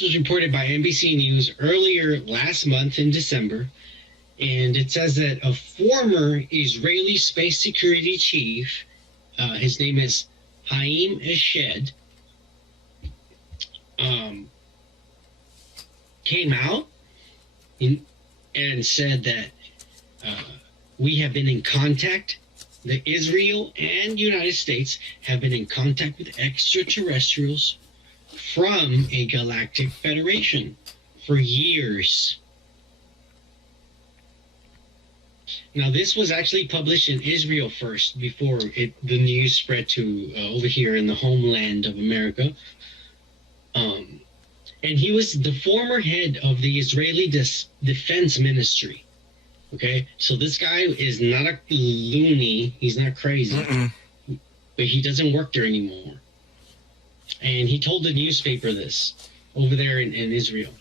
was reported by NBC News earlier last month in December, and it says that a former Israeli space security chief, his name is Haim Eshed, came out and said that we have been in contact, that Israel and United States have been in contact with extraterrestrials from a galactic federation for years. Now, this was actually published in Israel first before the news spread to over here in the homeland of America. And he was the former head of the Israeli Defense Ministry. Okay, so this guy is not a loony. He's not crazy, but he doesn't work there anymore. And he told the newspaper this over there in Israel.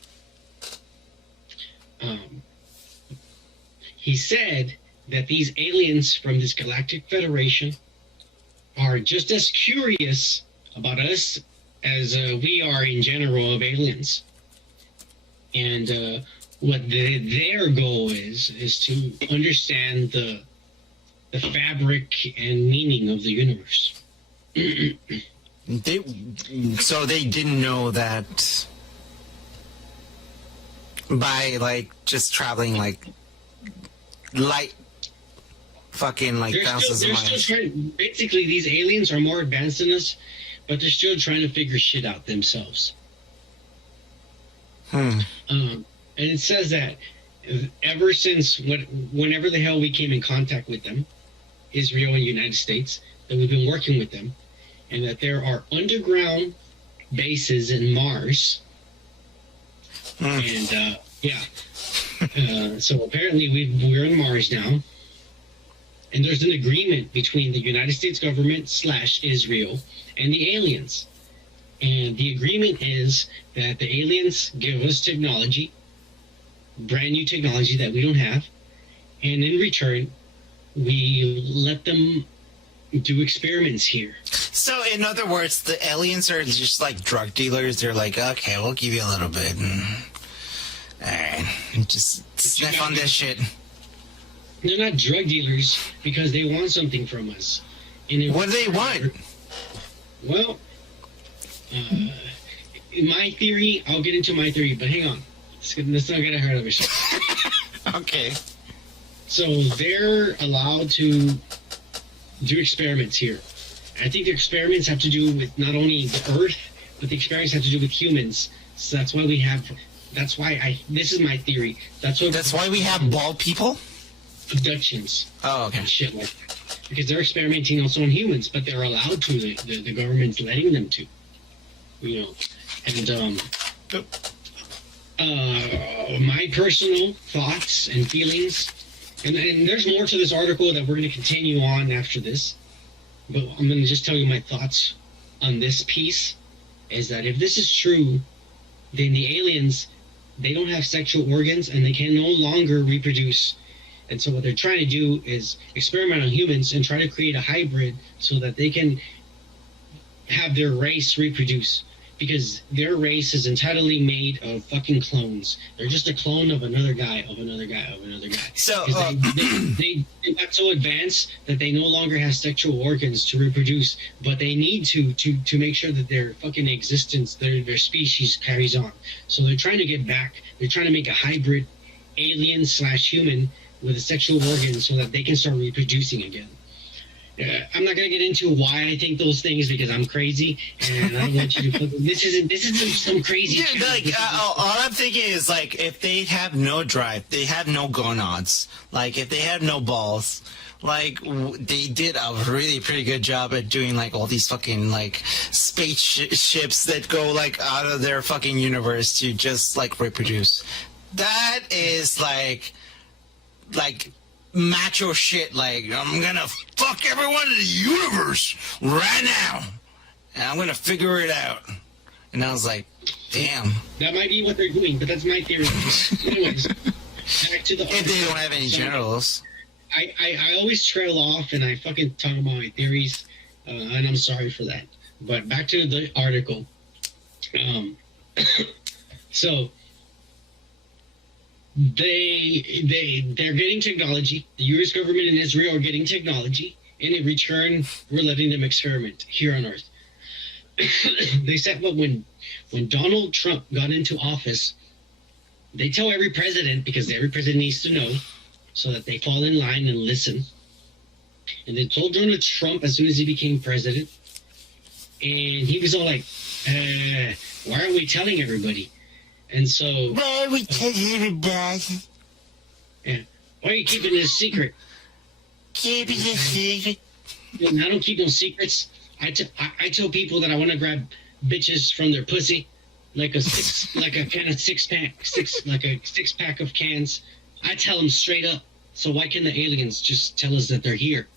He said that these aliens from this galactic federation are just as curious about us as we are in general of aliens. And what their goal is to understand the fabric and meaning of the universe. So they didn't know that by like just traveling like light fucking like thousands of miles. Basically, these aliens are more advanced than us, but they're still trying to figure shit out themselves. And it says that ever since whenever the hell we came in contact with them, Israel and United States, that we've been working with them, and that there are underground bases in Mars. And so apparently we're in Mars now, and there's an agreement between the United States government / Israel and the aliens. And the agreement is that the aliens give us technology, brand new technology that we don't have, and in return, we let them do experiments here. So, in other words, the aliens are just like drug dealers. They're like, okay, we'll give you a little bit, and just sniff on this shit. They're not drug dealers because they want something from us. And what do they want? Well, in my theory, I'll get into my theory, but hang on. Let's not get ahead of ourselves. Okay. So they're allowed to do experiments here. I think the experiments have to do with not only the Earth, but the experiments have to do with humans. So that's why this is my theory. That's why we have bald people? Abductions. Oh, okay. And shit like that. Because they're experimenting also on humans, but they're allowed to. The government's letting them to. You know. And my personal thoughts and feelings, and there's more to this article that we're going to continue on after this, but I'm going to just tell you my thoughts on this piece, is that if this is true, then the aliens, they don't have sexual organs and they can no longer reproduce. And so what they're trying to do is experiment on humans and try to create a hybrid so that they can have their race reproduce. Because their race is entirely made of fucking clones. They're just a clone of another guy, of another guy, of another guy. So they got so advanced that they no longer have sexual organs to reproduce, but they need to make sure that their fucking existence, their species carries on. So they're trying to get back. They're trying to make a hybrid alien / human with a sexual organ so that they can start reproducing again. I'm not gonna get into why I think those things because I'm crazy and I don't want you to. This isn't some crazy. Dude, like all I'm thinking is like if they have no drive, they have no gonads. Like if they have no balls, like they did a really pretty good job at doing like all these fucking like space ships that go like out of their fucking universe to just like reproduce. That is like macho shit, like I'm gonna fuck everyone in the universe right now and I'm gonna figure it out. And I was like, damn, that might be what they're doing, but that's my theory. Anyways, back to the if they don't have any generals. I always trail off and I fucking talk about my theories, and I'm sorry for that, but back to the article. So they're getting technology. The U.S. government and Israel are getting technology, and in return, we're letting them experiment here on Earth. They said, but when Donald Trump got into office, they tell every president, because every president needs to know, so that they fall in line and listen. And they told Donald Trump as soon as he became president, and he was all like, "Why aren't we telling everybody?" And so, Why are we telling everybody? yeah, why are you keeping this secret? Keep it a secret. And I don't keep no secrets. I tell people that I want to grab bitches from their pussy, like a can of six pack of cans. I tell them straight up. So why can the aliens just tell us that they're here?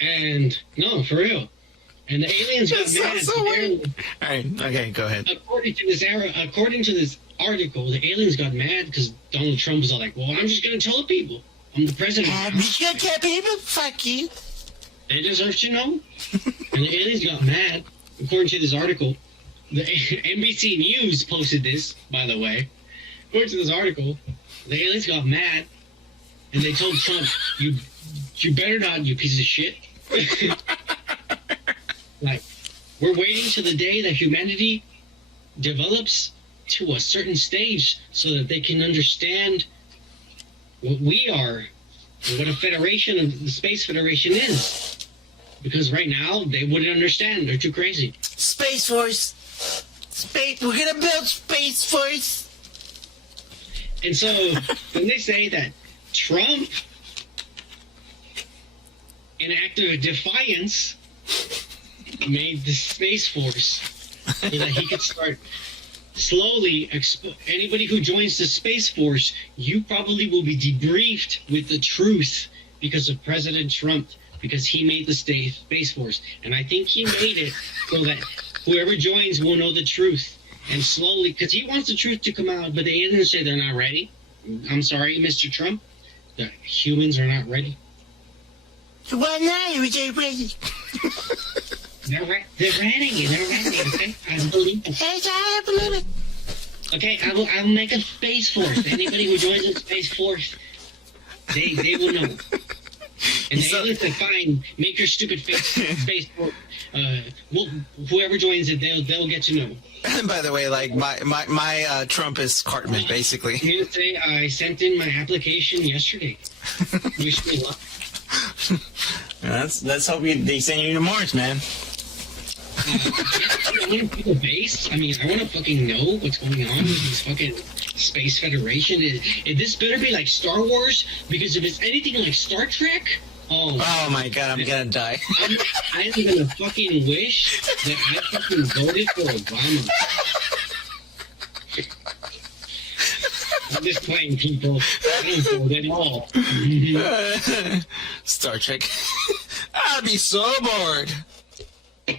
And no, for real. And the aliens got mad. So weird. All right, okay, go ahead. According to this article, the aliens got mad because Donald Trump was all like, "Well, I'm just gonna tell the people. I'm the president. I'm just gonna tell people, fuck you." They deserve to know. And the aliens got mad. According to this article, the NBC News posted this, by the way. According to this article, the aliens got mad, and they told Trump, "You better not, you piece of shit." Like, we're waiting to the day that humanity develops to a certain stage so that they can understand what we are, and what a federation of the Space Federation is. Because right now, they wouldn't understand. They're too crazy. Space Force. We're gonna build Space Force. And so, when they say that Trump, in act of defiance, made the Space Force so that he could start slowly anybody who joins the Space Force, you probably will be debriefed with the truth because of President Trump, because he made the Space Force. And I think he made it so that whoever joins will know the truth. And slowly, because he wants the truth to come out, but the aliens say they're not ready. I'm sorry, Mr. Trump. The humans are not ready. Why not? We ready. They're ready. They're ready. Okay, I believe it. I believe it. Okay, I'll make a Space Force. Anybody who joins the Space Force, they will know. And the aliens that find, make your stupid Space Force. Whoever joins it, they'll get to know. And by the way, like my Trump is Cartman, basically. Here today, I sent in my application yesterday. Wish me luck. Let's hope they send you to Mars, man. I want to pick a base. I mean, I want to fucking know what's going on with this fucking Space Federation. This better be like Star Wars, because if it's anything like Star Trek, oh my god, I'm gonna die. I'm gonna fucking wish that I fucking voted for Obama. I'm just playing, people. I don't vote at all. Star Trek. I'd be so bored.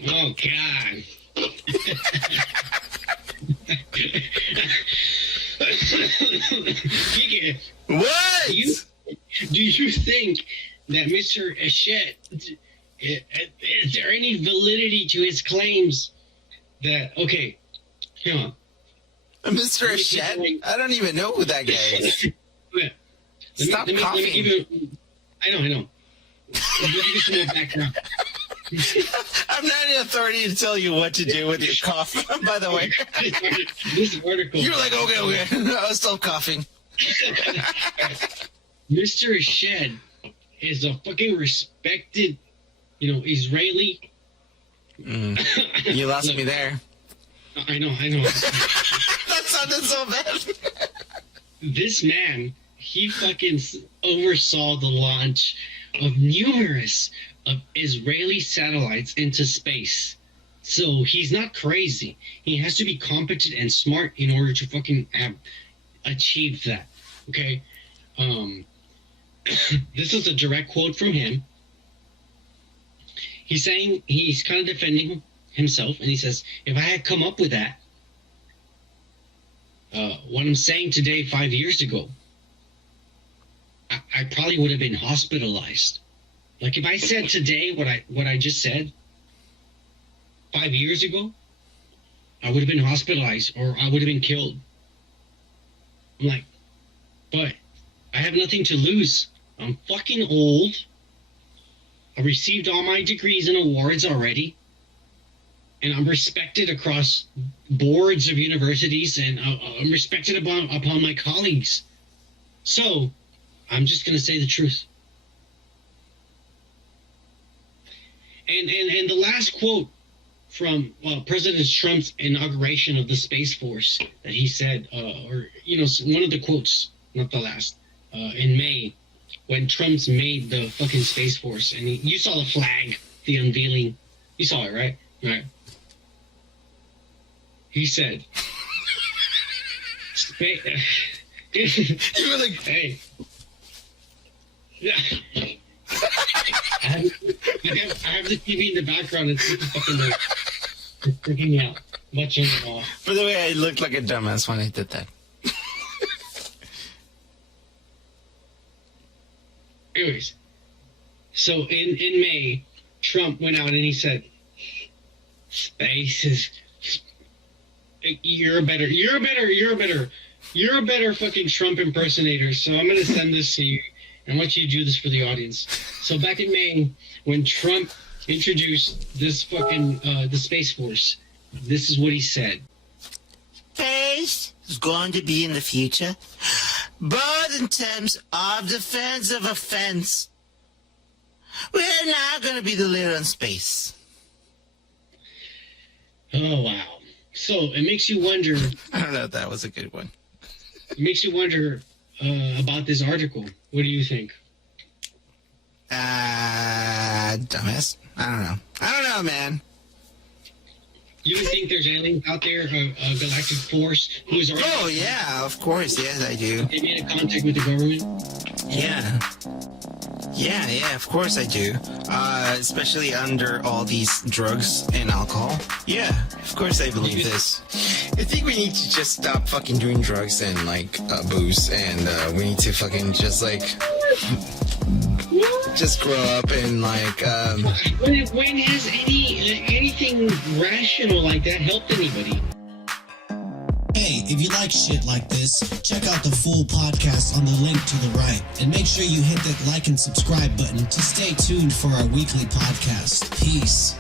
Oh, God. What? Do you think that Mr. Eshet, is there any validity to his claims that, okay, come on. Mr. Eshet? I don't even know who that guy is. Stop coughing. I know. Let me give you some more background. I'm not an authority to tell you what to do with your cough, by the way. This article. You're like, okay. I'll stop coughing. Mr. Eshed is a fucking respected, Israeli. You lost me there. I know. That sounded so bad. This man, he fucking oversaw the launch of numerous of Israeli satellites into space. So he's not crazy. He has to be competent and smart in order to fucking achieve that. Okay? This is a direct quote from him. He's saying, he's kind of defending himself, and he says, if I had come up with that, what I'm saying today 5 years ago, I probably would have been hospitalized. Like, if I said today what I just said 5 years ago, I would have been hospitalized or I would have been killed. I'm like, but I have nothing to lose. I'm fucking old. I received all my degrees and awards already. And I'm respected across boards of universities, and I'm respected upon my colleagues. So, I'm just going to say the truth. And the last quote from President Trump's inauguration of the Space Force that he said, one of the quotes, not the last, in May, when Trump's made the fucking Space Force, and you saw the flag, the unveiling. You saw it, right? Right. He said, you were like, hey. Yeah. I have the TV in the background and it's fucking freaking me out. Watching it all. By the way, I looked like a dumbass when I did that. Anyways, so in May, Trump went out and he said, space is... You're a better fucking Trump impersonator. So I'm gonna send this to you. I want you to do this for the audience. So back in May, when Trump introduced this fucking the Space Force, this is what he said. Space is going to be in the future, but in terms of defensive offense, we're not going to be the leader in space. Oh wow. So it makes you wonder. I don't know if that was a good one. It makes you wonder about this article. What do you think? Dumbass. I don't know, man. You think there's aliens out there, a galactic force who's already... Oh, yeah, of course. Yes, I do. They made a contact with the government? Yeah. Yeah, of course I do. Especially under all these drugs and alcohol. Yeah, of course I believe this. I think we need to just stop fucking doing drugs and, booze, and we need to fucking just, just grow up and, When has anything rational like that helped anybody? Hey, if you like shit like this, check out the full podcast on the link to the right. And make sure you hit that like and subscribe button to stay tuned for our weekly podcast. Peace.